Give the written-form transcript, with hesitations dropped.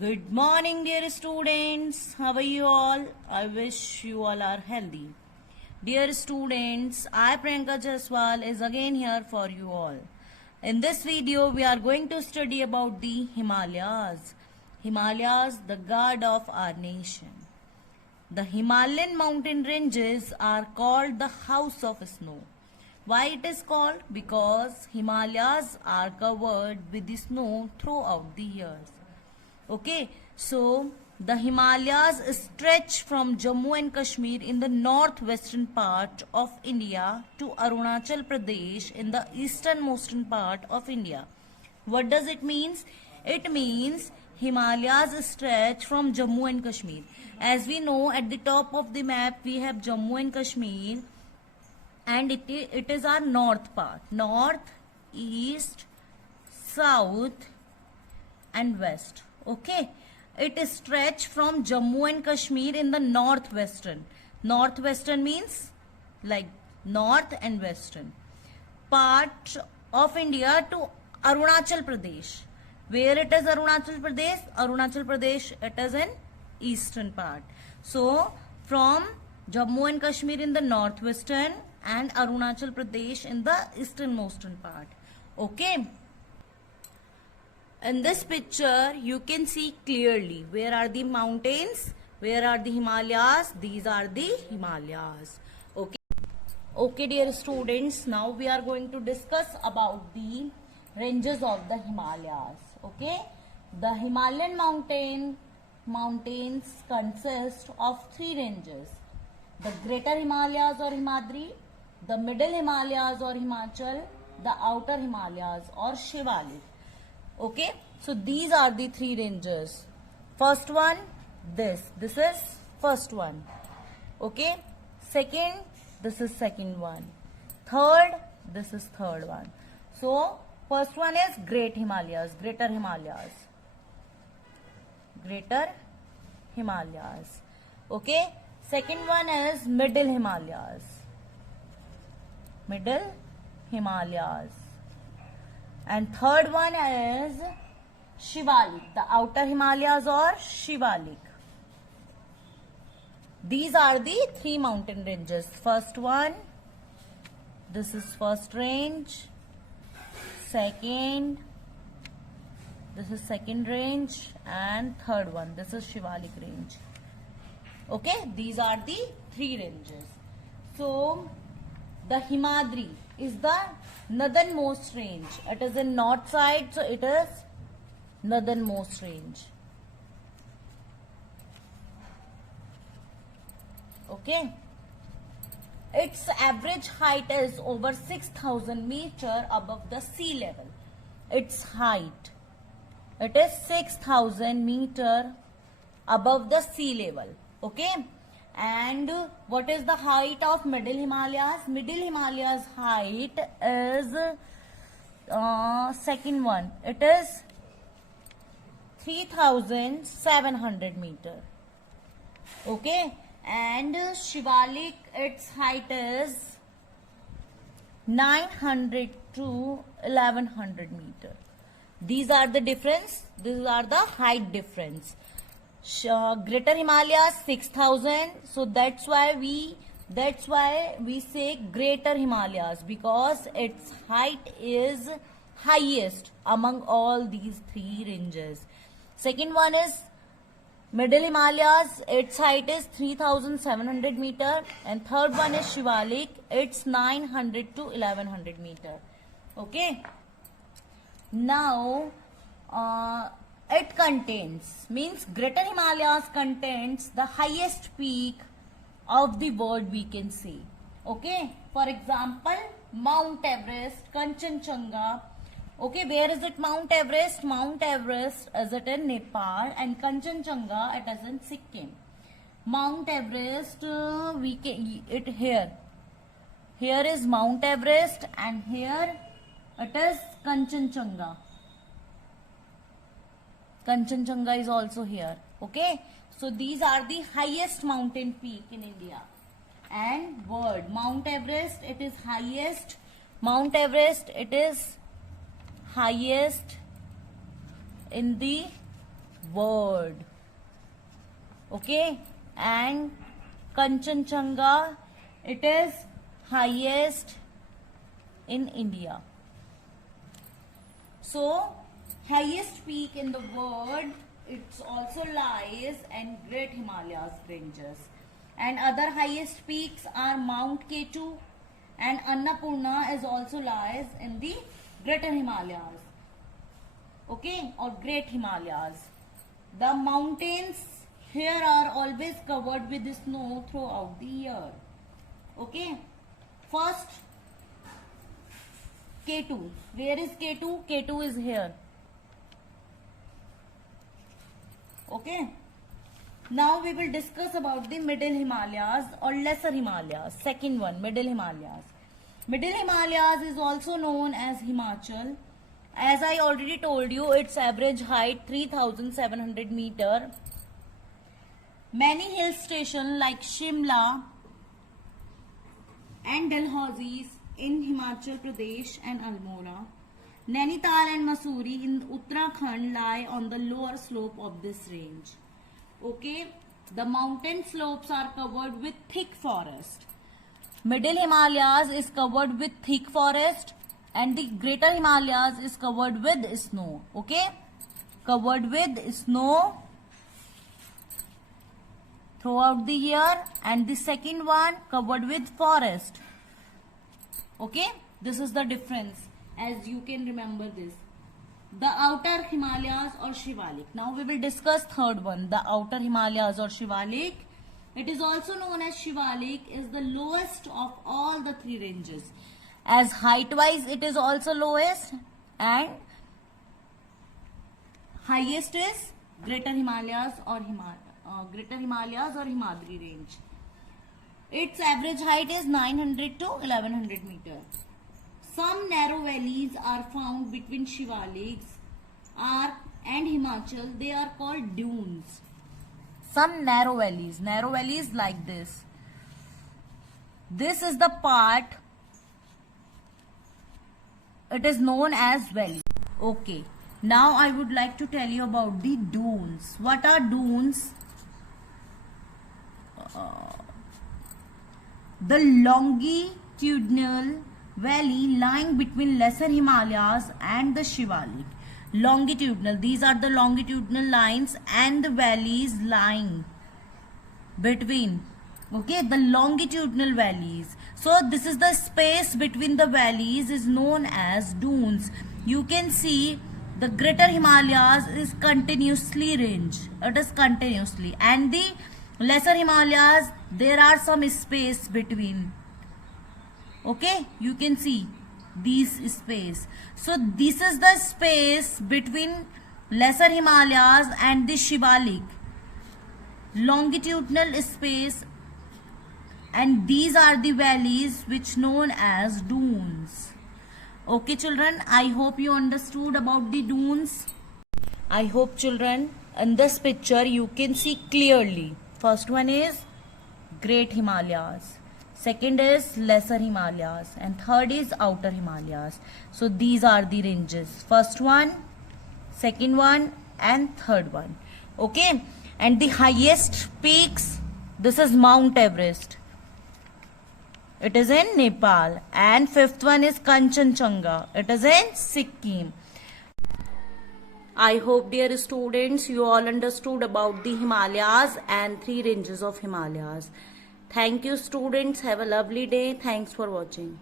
Good morning, dear students. How are you all? I wish you all are healthy. Dear students, I Priyanka Jaswal is again here for you all. In this video, we are going to study about the Himalayas. Himalayas, the god of our nation. The Himalayan mountain ranges are called the house of snow. Why it is called? Because Himalayas are covered with the snow throughout the years. Okay, so the Himalayas stretch from Jammu and Kashmir in the northwestern part of India to Arunachal Pradesh in the easternmost part of India. What does it mean? It means Himalayas stretch from Jammu and Kashmir. As we know, at the top of the map we have Jammu and Kashmir, and it is our north part. North, east, south and west. Okay, it is stretched from Jammu and Kashmir in the northwestern. Northwestern means like north and western part of India to Arunachal Pradesh. Where it is Arunachal Pradesh? Arunachal Pradesh, it is in eastern part. So from Jammu and Kashmir in the northwestern and Arunachal Pradesh in the easternmost part. Okay. In this picture, you can see clearly where are the mountains, where are the Himalayas. These are the Himalayas. Okay. Okay, dear students, now we are going to discuss about the ranges of the Himalayas. Okay. The Himalayan mountains consist of three ranges. The Greater Himalayas or Himadri, the Middle Himalayas or Himachal, the Outer Himalayas or Shivalik. Okay, so these are the three ranges. First one, this is first one. Okay, second, this is second one. Third, this is third one. So first one is Greater Himalayas. Okay, second one is Middle Himalayas. And third one is Shivalik, the Outer Himalayas or Shivalik. These are the three mountain ranges. First one, this is first range. Second, this is second range. And third one, this is Shivalik range. Okay, these are the three ranges. So the Himadri is the northernmost range. It is in north side, so it is northernmost range. Okay. Its average height is over 6,000 meter above the sea level. Its height, it is 6,000 meter above the sea level. Okay. And what is the height of Middle Himalayas? Middle Himalayas height is second one. It is 3,700 meter. Okay. And Shivalik, its height is 900 to 1100 meter. These are the difference. These are the height difference. Greater Himalayas 6,000, so that's why we say Greater Himalayas, because its height is highest among all these three ranges. Second one is Middle Himalayas, its height is 3,700 meter, and third one is Shivalik, it's 900 to 1100 meter. Okay. Now it contains, means Greater Himalayas contains the highest peak of the world, we can say. Okay, for example, Mount Everest, Kanchenjunga. Okay, where is it? Mount Everest is it in Nepal, and Kanchenjunga it is in Sikkim. Mount Everest, we can it here is Mount Everest, and here it is Kanchenjunga. Kanchenjunga is also here. Okay, so these are the highest mountain peak in India and world. Mount Everest, it is highest. Mount Everest, it is highest in the world. Okay, and Kanchenjunga, it is highest in India. So, highest peak in the world, it also lies in Great Himalayas ranges. And other highest peaks are Mount K2 and Annapurna is also lies in the Greater Himalayas. Okay, or Great Himalayas. The mountains here are always covered with snow throughout the year. Okay, first K2. Where is K2? K2 is here. Okay. Now we will discuss about the Middle Himalayas or Lesser Himalayas. Second one, Middle Himalayas. Middle Himalayas is also known as Himachal. As I already told you, its average height 3,700 meter. Many hill stations like Shimla and Dalhousie in Himachal Pradesh and Almora, Nainital and Mussoorie in Uttarakhand lie on the lower slope of this range. Okay, the mountain slopes are covered with thick forest. Middle Himalayas is covered with thick forest and the Greater Himalayas is covered with snow. Okay, covered with snow throughout the year, and the second one covered with forest. Okay, this is the difference, as you can remember this. The outer Himalayas or Shivalik. Now we will discuss third one, the outer Himalayas or Shivalik. It is also known as Shivalik, is the lowest of all the three ranges. As height wise it is also lowest, and highest is Greater Himalayas or Himadri range. Its average height is 900 to 1100 meters. Some narrow valleys are found between Shivaliks and Himachal. They are called dunes. Some narrow valleys like this. This is the part, it is known as valley. Okay, now I would like to tell you about the dunes. What are dunes? The longitudinal valley lying between Lesser Himalayas and the Shivalik. Longitudinal, these are the longitudinal lines and the valleys lying between. Okay, the longitudinal valleys. So this is the space between the valleys is known as dunes. You can see the Greater Himalayas is continuously range. It is continuously, and the Lesser Himalayas, there are some space between. Okay, you can see these space. So this is the space between Lesser Himalayas and the Shivalik. Longitudinal space, and these are the valleys which known as dunes. Okay children, I hope you understood about the dunes. I hope children, in this picture you can see clearly. First one is Great Himalayas, second is Lesser Himalayas, and third is Outer Himalayas. So these are the ranges. First one, second one, and third one. Okay, and the highest peaks, this is Mount Everest. It is in Nepal. And fifth one is Kanchenjunga. It is in Sikkim. I hope dear students you all understood about the Himalayas and three ranges of Himalayas. Thank you students. Have a lovely day. Thanks for watching.